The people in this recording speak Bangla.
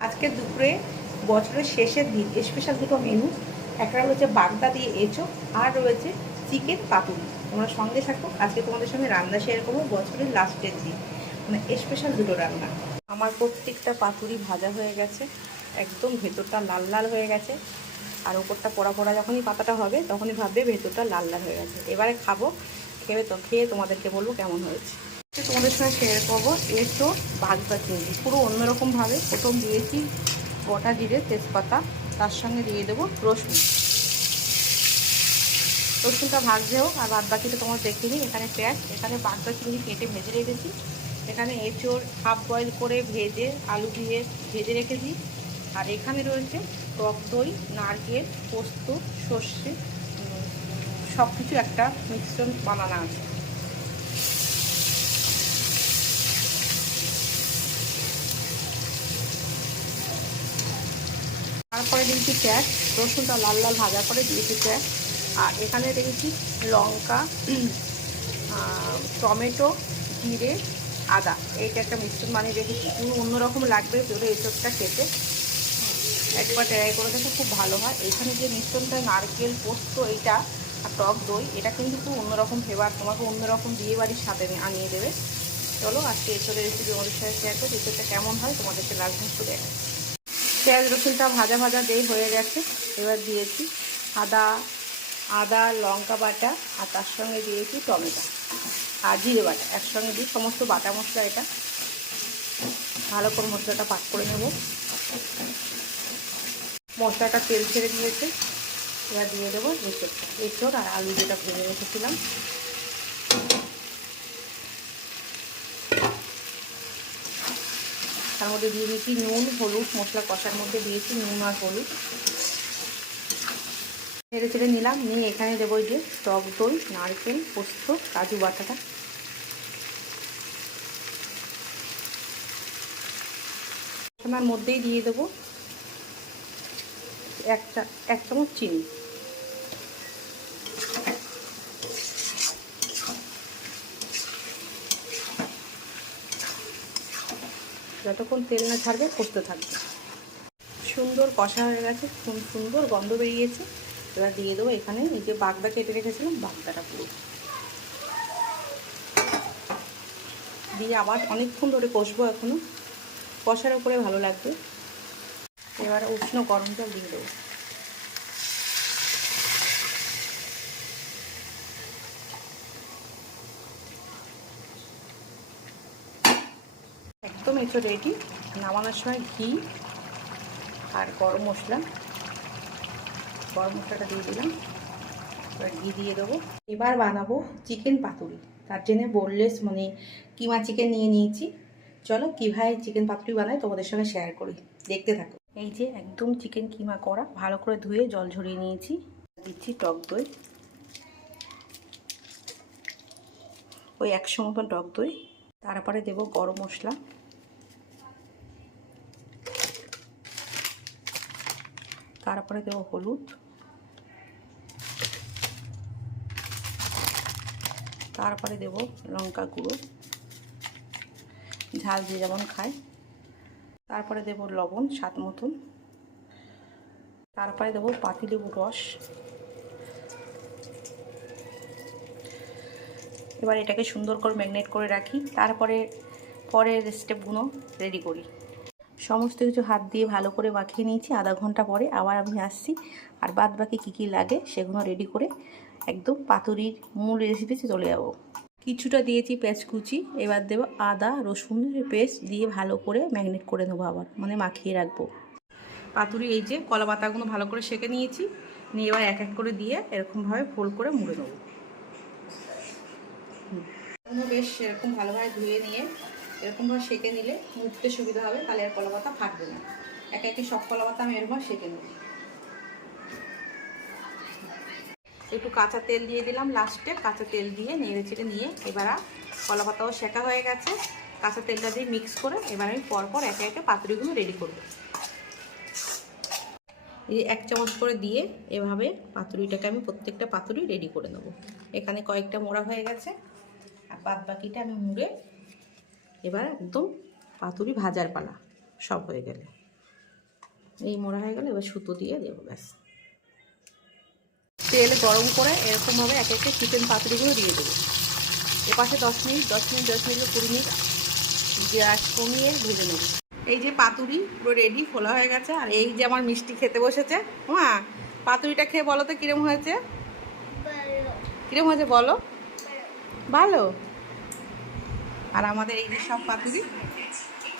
আজকে দুপুরে বছরের শেষের দিন স্পেশাল দুটো মেনু, একটা রয়েছে বাগদা দিয়ে এঁচোড় আর রয়েছে চিকেন পাতুরি। তোমরা সঙ্গে থাকো, আজকে তোমাদের সঙ্গে রান্না শেয়ার করবো বছরের লাস্টের দিন, মানে স্পেশাল দুটো রান্না। আমার প্রত্যেকটা পাতুরি ভাজা হয়ে গেছে, একদম ভেতরটা লাল লাল হয়ে গেছে, আর ওপরটা পোড়া পোড়া যখনই পাতাটা হবে তখনই ভাববে ভেতরটা লাল লাল হয়ে গেছে। এবারে খাবো, খেয়ে তোমাদেরকে বলবো কেমন হয়েছে। তোমাদের সঙ্গে শেয়ার করবো এঁচোড় বাগদা চিংড়ি পুরো অন্যরকমভাবে। প্রথম দিয়েছি গোটা জিরে তেজপাতা, তার সঙ্গে দিয়ে দেবো রসুন। রসুনটা ভাজতে হোক, আর বাদ বাকিটা তোমার দেখে নিই। এখানে পেঁয়াজ, এখানে বাগদা চিংড়ি কেটে ভেজে রেখেছি, এখানে এঁচোড় হাফ বয়েল করে ভেজে আলু দিয়ে ভেজে রেখেছি, আর এখানে রয়েছে টক দই, নারকেল, পোস্ত, সর্ষে, সব কিছু একটা মিশ্রণ বানানো আছে। তারপরে দিয়েছি পেঁয়াজ, রসুনটা লাল লাল ভাজা করে দিয়েছি পেঁয়াজ, আর এখানে দিয়েছি লঙ্কা, টমেটো, জিরে, আদা, এইটা একটা মিশ্রণ বানিয়ে রেখেছি। পুরো অন্যরকম লাগবে যদি এসবটা খেতে, একবার ট্রাই করে দেখো, খুব ভালো হয়। এখানে যে মিশ্রণটা নারকেল, পোস্ত এইটা আর টক দই, এটা কিন্তু খুব অন্যরকম ফ্লেভার, তোমাকে অন্যরকম বিয়ে বাড়ির সাথে আনিয়ে দেবে। চলো আজকে এসবের রেসিপি আমাদের সাথে শেয়ার করো, এসবটা কেমন হয় তোমাদেরকে লাস্ট একটু দেখা। পেঁয়াজ রসুনটা ভাজা ভাজা দিয়ে হয়ে গেছে, এবার দিয়েছি আদা লঙ্কা বাটা, আর তার সঙ্গে দিয়েছি টমেটো আর জিরে বাটা, একসঙ্গে দিয়ে সমস্ত বাটা মশলা এটা ভালো করে মশলাটা পাক করে নেব। মশলাটা তেল ছেড়ে দিয়েছে, এবার দিয়ে দেবো এঁচোড় আর আলু যেটা ভেজে রেখেছিলাম। তার মধ্যে দিয়ে দিয়েছি নুন হলুদ, মশলা কষার মধ্যে দিয়েছি নুন আর হলুদ, নেড়ে চেড়ে নিলাম। নিয়ে এখানে দেবো যে টক দই, নারকেল, পোস্ত, কাজু বাটাটা, মশলার মধ্যেই দিয়ে দেবো এক চামচ চিনি। যতক্ষণ তেল না ছাড়বে কষতে থাকবে। সুন্দর কষা হয়ে গেছে, খুব সুন্দর গন্ধ বেরিয়েছে। এবার দিয়ে দেবো এখানে এই যে বাগদা কেটে রেখেছিলাম, বাগদাটা পুরো দিয়ে আবার অনেকক্ষণ ধরে কষবো, এখনও কষার উপরে ভালো লাগবে। এবার উষ্ণ গরম জল দিয়ে দেবো। একদম এঁচো রেডি। নামানোর সময় ঘি আর গরম মশলাটা দিয়ে দিলাম, এবার ঘি দিয়ে দেবো। এবার বানাবো চিকেন পাতুরি, তার জন্য বোনলেস মানে কিমা চিকেন নিয়ে নিয়েছি। চলো কীভাবে চিকেন পাতুরি বানাই তোমাদের সঙ্গে শেয়ার করি, দেখতে থাকো। এই যে একদম চিকেন কিমা করা, ভালো করে ধুয়ে জল ঝরিয়ে নিয়েছি। দিচ্ছি টক দই, ওই 100 মতন টক দই। তারপরে দেবো গরম মশলা, তারপরে দেবো হলুদ, তারপরে দেবো লঙ্কা গুঁড়ো, ঝাল যে যেমন খায়, তারপরে দেবো লবণ স্বাদ মতন, তারপরে দেবো পাতিলেবুর রস। এবার এটাকে সুন্দর করে ম্যারিনেট করে রাখি, তারপরে পরের স্টেপগুলো রেডি করি। সমস্ত কিছু হাত দিয়ে ভালো করে মাখিয়ে নিয়েছি। আধা ঘন্টা পরে আবার আমি আসছি, আর বাদ বাকি কী কী লাগে সেগুলো রেডি করে একদম পাতুরির মূল রেসিপিতে চলে যাব। কিছুটা দিয়েছি পেঁয়াজ কুচি, এবার দেবো আদা রসুনের পেস্ট দিয়ে ভালো করে ম্যারিনেট করে নেবো, আবার মানে মাখিয়ে রাখবো। পাতুরি এই যে কলা পাতাগুলো ভালো করে সেঁকে নিয়েছি, নিয়ে এবার এক এক করে দিয়ে এরকমভাবে ফোল্ড করে মুড়ে নেবো। বেশ এরকম ভালোভাবে ধুয়ে নিয়ে এরকমভাবে সেঁকে নিলে মুড়তে সুবিধা হবে, তাহলে আর কলা পাতা ফাটবে না। একে একে সব কলা পাতা আমি এরকম সেঁকে নেব। একটু কাঁচা তেল দিয়ে দিলাম লাস্টে, কাঁচা তেল দিয়ে নেড়ে চেড়ে নিয়ে এবার কলা পাতাও সেঁকা হয়ে গেছে, কাঁচা তেলটা দিয়ে মিক্স করে এবার আমি পরপর একে একে পাতুরিগুলো রেডি করব। এই 1 চামচ করে দিয়ে এভাবে পাতুরিটাকে আমি প্রত্যেকটা পাতুরি রেডি করে নেব। এখানে কয়েকটা মোড়া হয়ে গেছে, আর বাদ বাকিটা আমি মুড়ে এবার একদম পাতুরি ভাজার পালা সব হয়ে গেলে। এই মোড়া হয়ে গেলে এবার সুতো দিয়ে দেবো, ব্যাস। তেল গরম করে এরকমভাবে এক একে চিকেন পাতুরিগুলো দিয়ে দেবো। এপাশে 10 মিনিট 20 মিনিট গ্যাস কমিয়ে ভেজে নেব। এই যে পাতুরি পুরো রেডি, খোলা হয়ে গেছে। আর এই যে আমার মিষ্টি খেতে বসেছে। হ্যাঁ, পাতুরিটা খেয়ে বলো তো কিরম হয়েছে? কিরম হয়েছে বলো? ভালো। আর আমাদের এই যে সব পাতুরি